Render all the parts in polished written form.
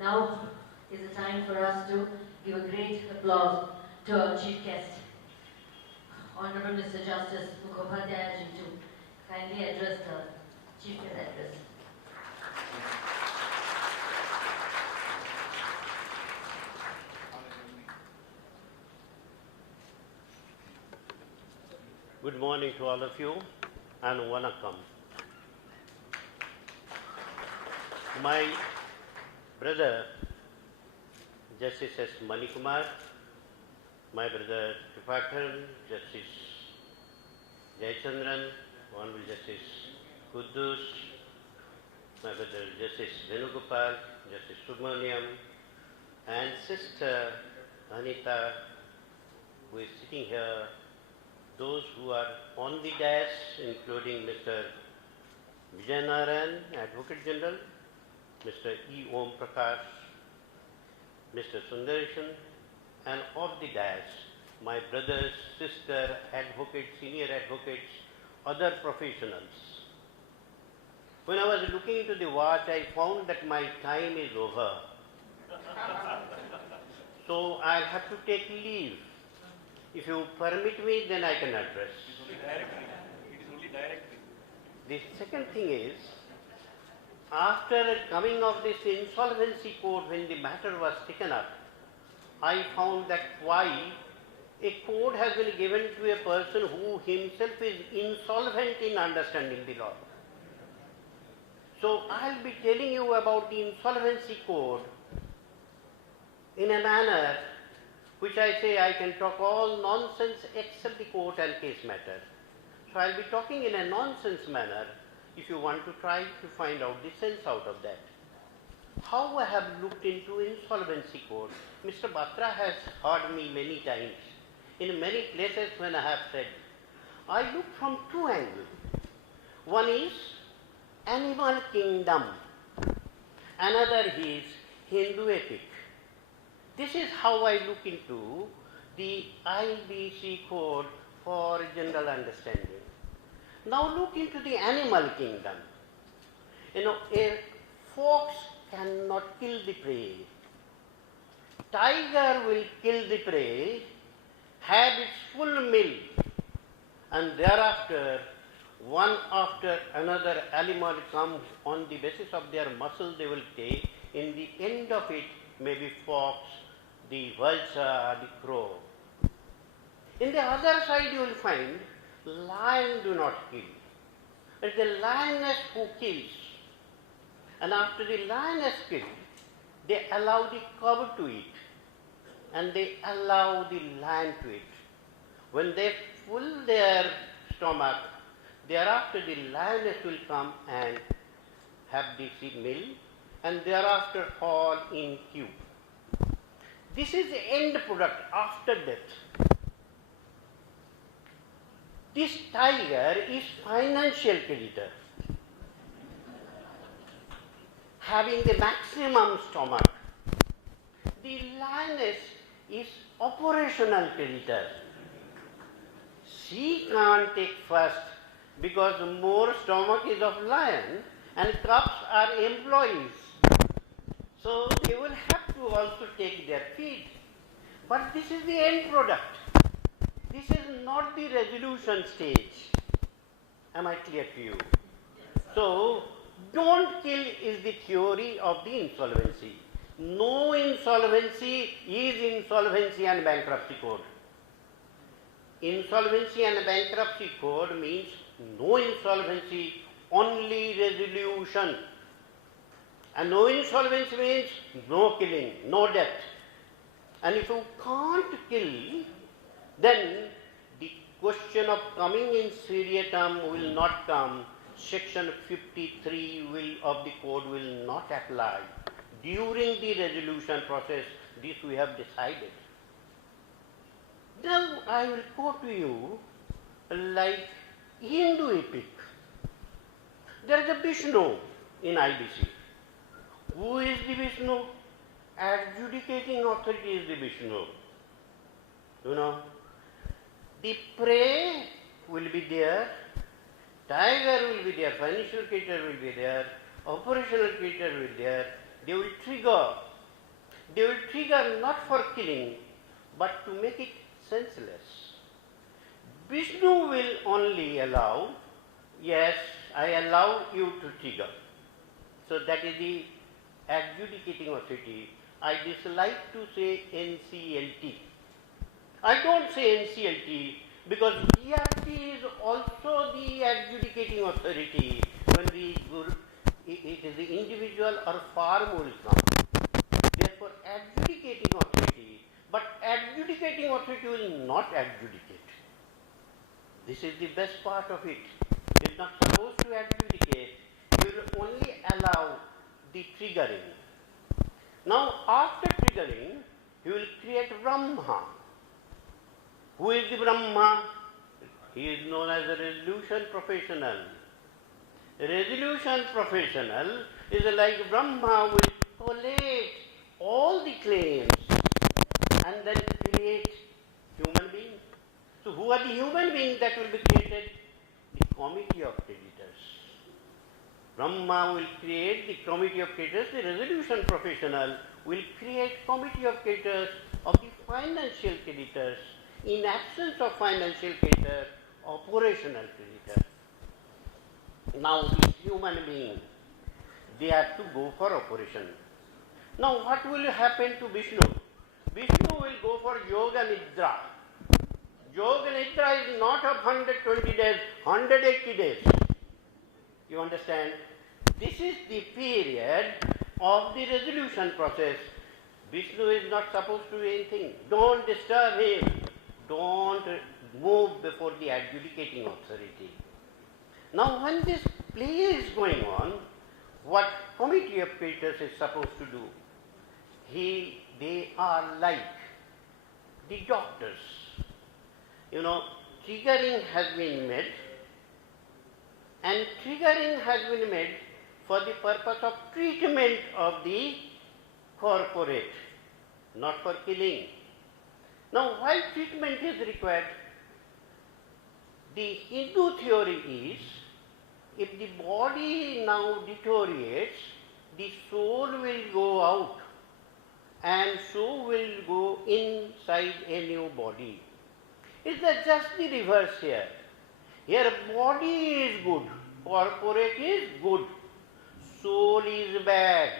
Now is the time for us to give a great applause to our chief guest, Honorable Mr. Justice Mukhopadhyay ji, to kindly address the chief guest address. Good morning to all of you and Vanakkam. My brother Justice S. Manikumar, my brother Tripathan, Justice Jayachandran, Honorable Justice Kudus, my brother Justice Venugopal, Justice Subramaniam, and Sister Anita, who is sitting here, those who are on the dais, including Mr. Vijayanarayan, Advocate General, Mr. E. Om Prakash, Mr. Sundareshan, and off the dais, my brothers, sister, advocates, senior advocates, other professionals. When I was looking into the watch, I found that my time is over. So I have to take leave. If you permit me, then I can address. It is only directly. The second thing is, after coming of this insolvency code, when the matter was taken up, I found that why a code has been given to a person who himself is insolvent in understanding the law. So I'll be telling you about the insolvency code in a manner which I say I can talk all nonsense except the court and case matter. So I'll be talking in a nonsense manner if you want to try to find out the sense out of that. How I have looked into insolvency code, Mr. Batra has heard me many times. In many places when I have said, I look from two angles. One is animal kingdom, another is Hindu epic. This is how I look into the IBC code for general understanding. Now look into the animal kingdom. You know, a fox cannot kill the prey. Tiger will kill the prey, have its full meal, and thereafter one after another animal comes on the basis of their muscle they will take. In the end of it, maybe fox, the vulture, the crow. In the other side you will find lion do not kill. It's the lioness who kills. And after the lioness kills, they allow the cub to eat. And they allow the lion to eat. When they fill their stomach, thereafter the lioness will come and have the meal, and thereafter all in queue. This is the end product after death. This tiger is financial creditor, having the maximum stomach. The lioness is operational creditor. She can't take first because more stomach is of lion and cubs are employees. So they will have to also take their feed. But this is the end product. This is not the resolution stage. Am I clear to you? So, don't kill is the theory of the insolvency. No insolvency is insolvency and bankruptcy code. Insolvency and bankruptcy code means no insolvency, only resolution. And no insolvency means no killing, no death. And if you can't kill, then the question of coming in seriatim will not come. Section 53 of the code will not apply. During the resolution process, this we have decided. Now I will quote to you like Hindu epic. There is a Vishnu in IBC. Who is the Vishnu? Adjudicating authority is the Vishnu. You know, the prey will be there, tiger will be there, financial creditor will be there, operational creditor will be there. They will trigger They will trigger not for killing, but to make it senseless. Vishnu will only allow, yes, I allow you to trigger. So that is the adjudicating authority. I dislike to say NCLT. I don't say NCLT because DRT is also the adjudicating authority when it is the individual or farm will come. Therefore, adjudicating authority, but adjudicating authority will not adjudicate. This is the best part of it. It is not supposed to adjudicate. You will only allow the triggering. Now, after triggering, you will create Brahma. Who is the Brahma? He is known as a resolution professional. Resolution professional is like Brahma will collate all the claims and then create human beings. So who are the human beings that will be created? The committee of creditors. Brahma will create the committee of creditors. The resolution professional will create committee of creditors of the financial creditors. In absence of financial creditor, operational creditor. Now these human beings, they have to go for operation. Now what will happen to Vishnu? Vishnu will go for Yoga Nidra. Yoga Nidra is not of 120 days, 180 days. You understand? This is the period of the resolution process. Vishnu is not supposed to do anything. Don't disturb him. Don't move before the adjudicating authority. Now when this play is going on, what committee of creditors is supposed to do? They are like the doctors. You know, triggering has been made, and triggering has been made for the purpose of treatment of the corporate, not for killing. Now, why treatment is required? The Hindu theory is, if the body now deteriorates, the soul will go out and soul will go inside a new body. Is that just the reverse here? Here body is good, corporate is good, soul is bad.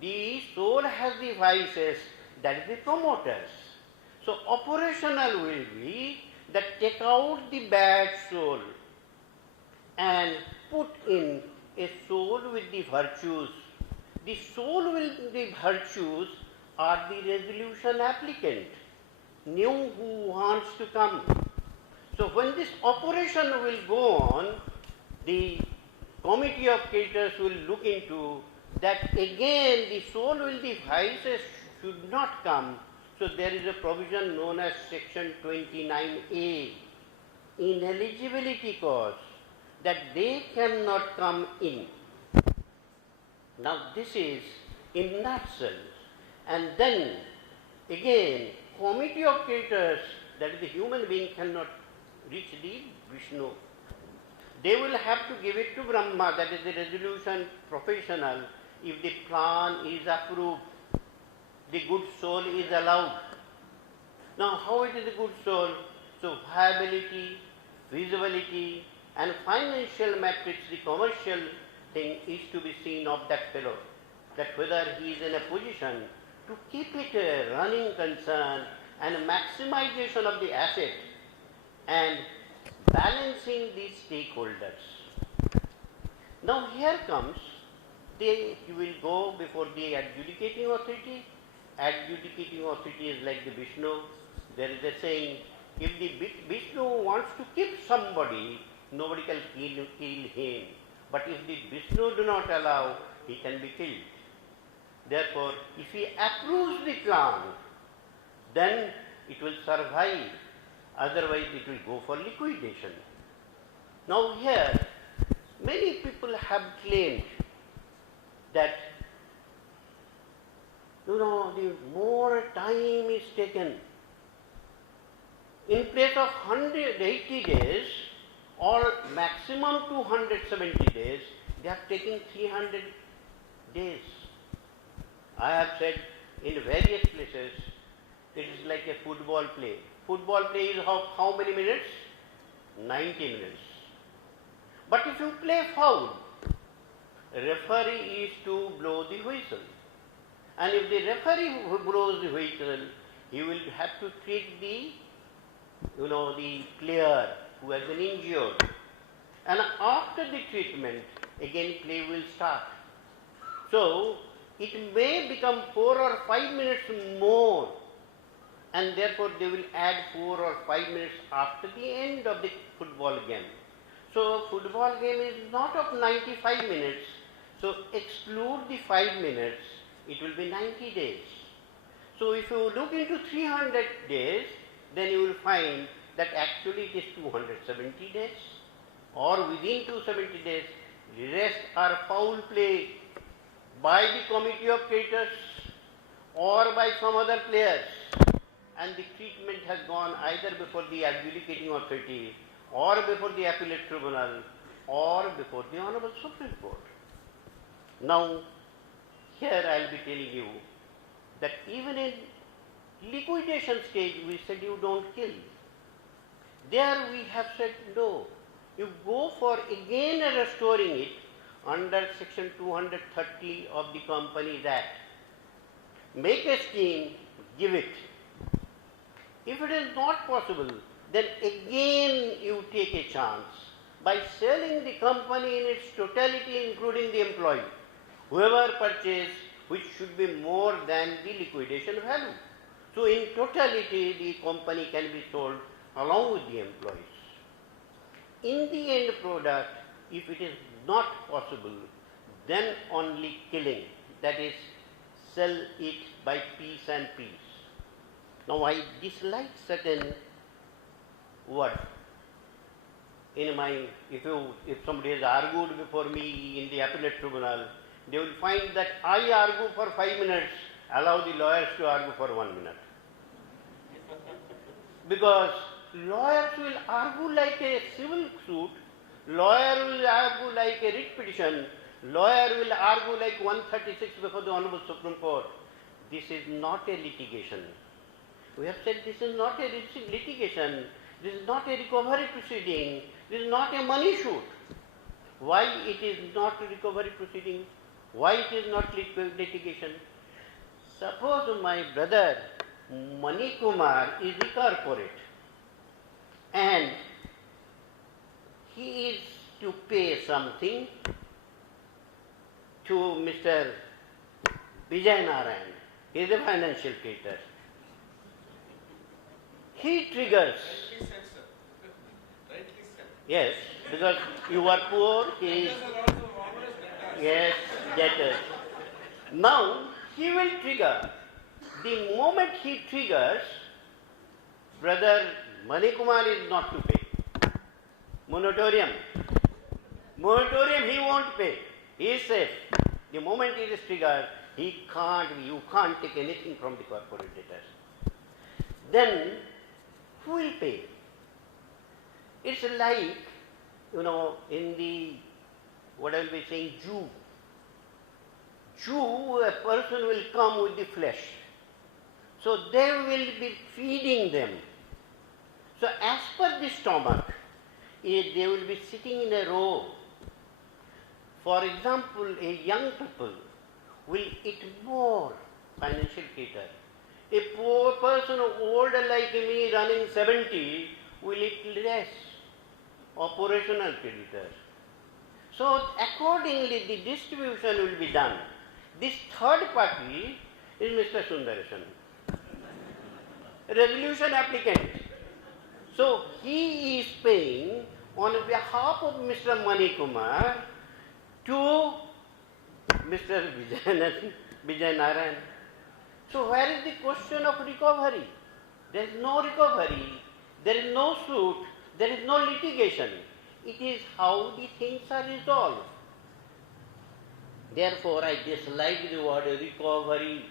The soul has the vices, that is the promoters. So operational will be that take out the bad soul and put in a soul with the virtues. The soul with the virtues are the resolution applicant, new who wants to come. So when this operation will go on, the committee of creditors will look into that again the soul with the vices should not come. So there is a provision known as section 29A, ineligibility cause, that they cannot come in. Now this is in nutshell. And then again, committee of creditors, that is the human being, cannot reach the Vishnu. They will have to give it to Brahma, that is the resolution professional, if the plan is approved. The good soul is allowed. Now how it is a good soul? So viability, feasibility and financial matrix, the commercial thing is to be seen of that fellow. That whether he is in a position to keep it a running concern and maximization of the asset and balancing the stakeholders. Now here comes, you will go before the adjudicating authority. Adjudicating authority is like the Vishnu. There is a saying, if the Vishnu wants to keep somebody, nobody can kill him. But if the Vishnu do not allow, he can be killed. Therefore, if he approves the plan, then it will survive. Otherwise, it will go for liquidation. Now here, many people have claimed that the more time is taken. In place of 180 days or maximum 270 days, they have taken 300 days. I have said in various places, it is like a football play. Football play is how many minutes? 90 minutes. But if you play foul, referee is to blow the whistle. And if the referee blows the whistle, he will have to treat the player who has been injured. And after the treatment, again play will start. So, it may become 4 or 5 minutes more, and therefore they will add 4 or 5 minutes after the end of the football game. So, football game is not of 95 minutes, so exclude the 5 minutes, it will be 90 days. So, if you look into 300 days, then you will find that actually it is 270 days, or within 270 days, the rest are foul play by the committee of creditors or by some other players, and the treatment has gone either before the adjudicating authority or before the appellate tribunal or before the Honorable Supreme Court. Now, here I will be telling you that even in liquidation stage we said you don't kill. There we have said no, you go for again restoring it under section 230 of the Companies Act. Make a scheme, give it. If it is not possible, then again you take a chance by selling the company in its totality, including the employee, whoever purchased, which should be more than the liquidation value. So in totality, the company can be sold along with the employees. In the end product, if it is not possible, then only killing, that is, sell it by piece and piece. Now I dislike certain words. If somebody has argued before me in the appellate tribunal, they will find that I argue for 5 minutes, allow the lawyers to argue for 1 minute. Because lawyers will argue like a civil suit, lawyer will argue like a writ petition, lawyer will argue like 136 before the Honorable Supreme Court. This is not a litigation. We have said this is not a litigation, this is not a recovery proceeding, this is not a money shoot. Why it is not a recovery proceeding? Why it is not litigation? Suppose my brother Mani Kumar is the corporate and he is to pay something to Mr. Vijay Narayan. He is a financial creditor. He triggers. Yes, because you are poor, he is. Yes, debtors. Now, he will trigger. The moment he triggers, brother Mani Kumar is not to pay. Moratorium. Moratorium he won't pay. He is safe. The moment it is triggered, you can't take anything from the corporate debtors. Then, who will pay? It's like, in the, what I will be saying, Jew, a person will come with the flesh. So they will be feeding them. So as per the stomach, they will be sitting in a row. For example, a young couple will eat more financial creditor. A poor person older like me running 70 will eat less operational creditor. So accordingly the distribution will be done. This third party is Mr. Sundaresan, resolution applicant. So he is paying on behalf of Mr. Mani Kumar to Mr. Vijay Narayan. So where is the question of recovery? There is no recovery, there is no suit, there is no litigation. It is how the things are resolved. Therefore, I dislike the word recovery.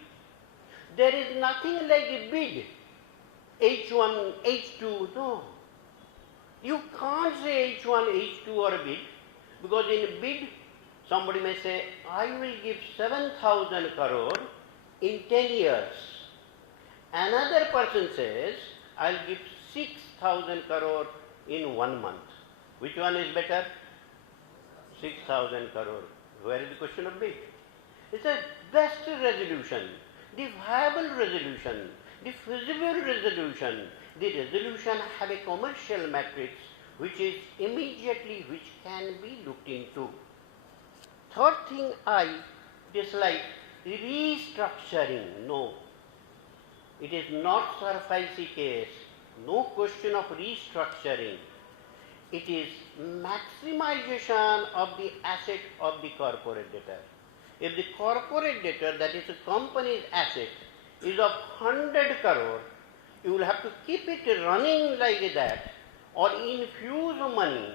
There is nothing like a bid, H1, H2, no. You can't say H1, H2 or a bid, because in a bid, somebody may say, I will give 7,000 crore in 10 years. Another person says, I'll give 6,000 crore in 1 month. Which one is better? 6,000 crore. Where is the question of date? It's the best resolution, the viable resolution, the feasible resolution. The resolution have a commercial matrix which is immediately which can be looked into. Third thing I dislike, restructuring. No, it is not SARFAESI case. No question of restructuring. It is maximization of the asset of the corporate debtor. If the corporate debtor, that is a company's asset, is of 100 crore, you will have to keep it running like that or infuse money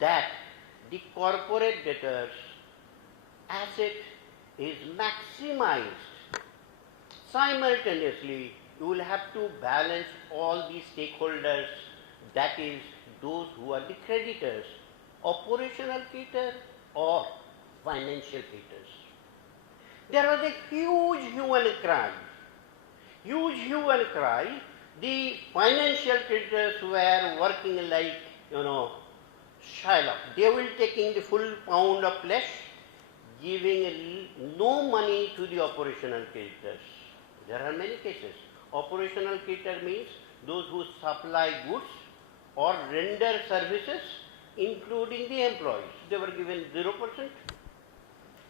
that the corporate debtor's asset is maximized. Simultaneously, you will have to balance all the stakeholders, that is, those who are the creditors, operational creditor or financial creditors. There was a huge hue and cry. Huge hue and cry. The financial creditors were working like, Shylock. They will taking the full pound of flesh, giving no money to the operational creditors. There are many cases. Operational creditor means those who supply goods or render services, including the employees. They were given 0%.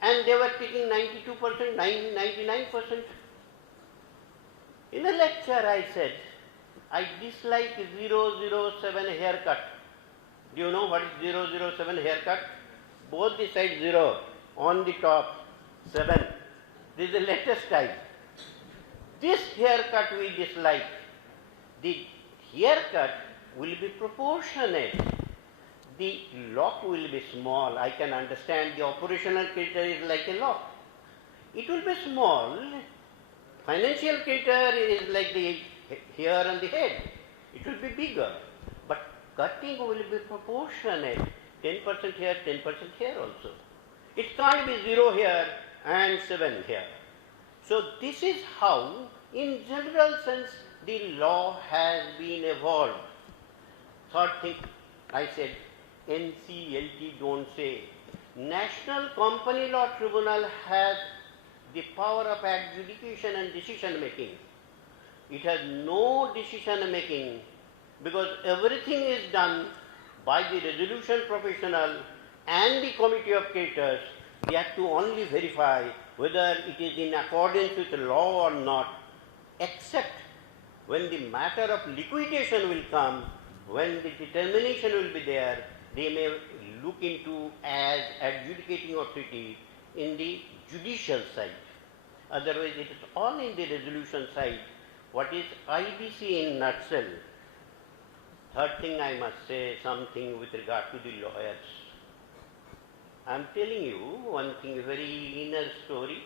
And they were taking 92%, 99%. In a lecture I said, I dislike 007 haircut. Do you know what is 007 haircut? Both the sides 0, on the top 7. This is the latest style. This haircut we dislike. The haircut will be proportionate. The lock will be small. I can understand the operational creditor is like a lock. It will be small. Financial creditor is like the hair on the head. It will be bigger. But cutting will be proportionate. 10% here, 10% here also. It can't be 0 here and 7 here. So this is how, in general sense, the law has been evolved. Third thing, I said, NCLT don't say. National Company Law Tribunal has the power of adjudication and decision making. It has no decision making because everything is done by the resolution professional and the committee of creditors. They have to only verify whether it is in accordance with the law or not, except when the matter of liquidation will come, when the determination will be there, they may look into as adjudicating authority in the judicial side. Otherwise, it is all in the resolution side. What is IBC in nutshell? Third thing, I must say something with regard to the lawyers. I am telling you one thing, very inner story.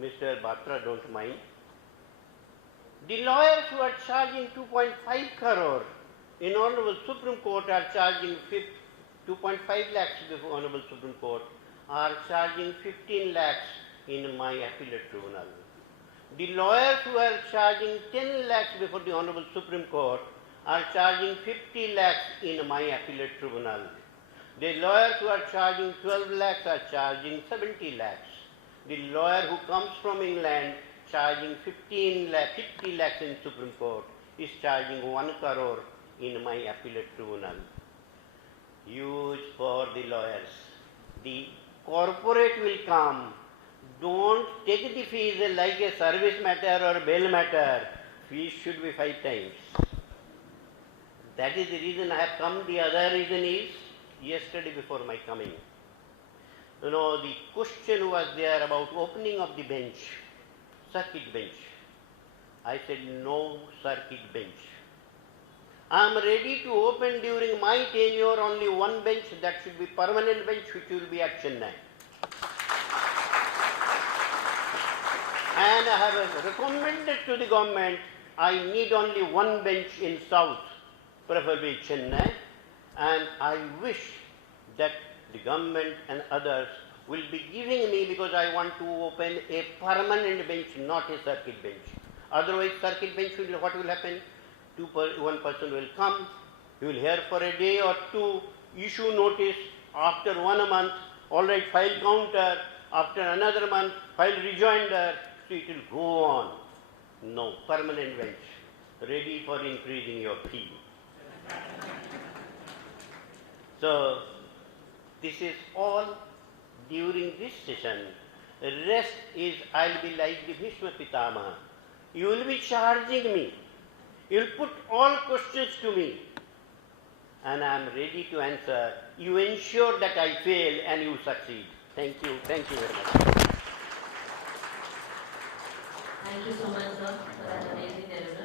Mr. Batra, don't mind. The lawyers who are charging 2.5 crore in Honorable Supreme Court are charging 2.5 lakhs before Honorable Supreme Court, are charging 15 lakhs in my appellate tribunal. The lawyers who are charging 10 lakhs before the Honorable Supreme Court are charging 50 lakhs in my appellate tribunal. The lawyers who are charging 12 lakhs are charging 70 lakhs. The lawyer who comes from England charging 50 lakhs in Supreme Court is charging 1 crore in my appellate tribunal. Huge for the lawyers. The corporate will come. Don't take the fees like a service matter or bail matter. Fees should be 5 times. That is the reason I have come. The other reason is, yesterday before my coming, the question was there about opening of the bench, circuit bench. I said no circuit bench. I am ready to open during my tenure only one bench, that should be permanent bench, which will be at Chennai. And I have recommended to the government, I need only one bench in South, preferably Chennai, and I wish that the government and others will be giving me because I want to open a permanent bench, not a circuit bench. Otherwise, circuit bench will, what will happen? One person will come, he will hear for a day or two, issue notice, after 1 month, all right, file counter, after another month, file rejoinder, so it will go on. No, permanent bench, ready for increasing your fee. So, this is all during this session. Rest is, I will be like the Bhishma Pitamaha. You will be charging me. You will put all questions to me. And I am ready to answer. You ensure that I fail and you succeed. Thank you. Thank you very much. Thank you so much, sir, for that amazing delivery.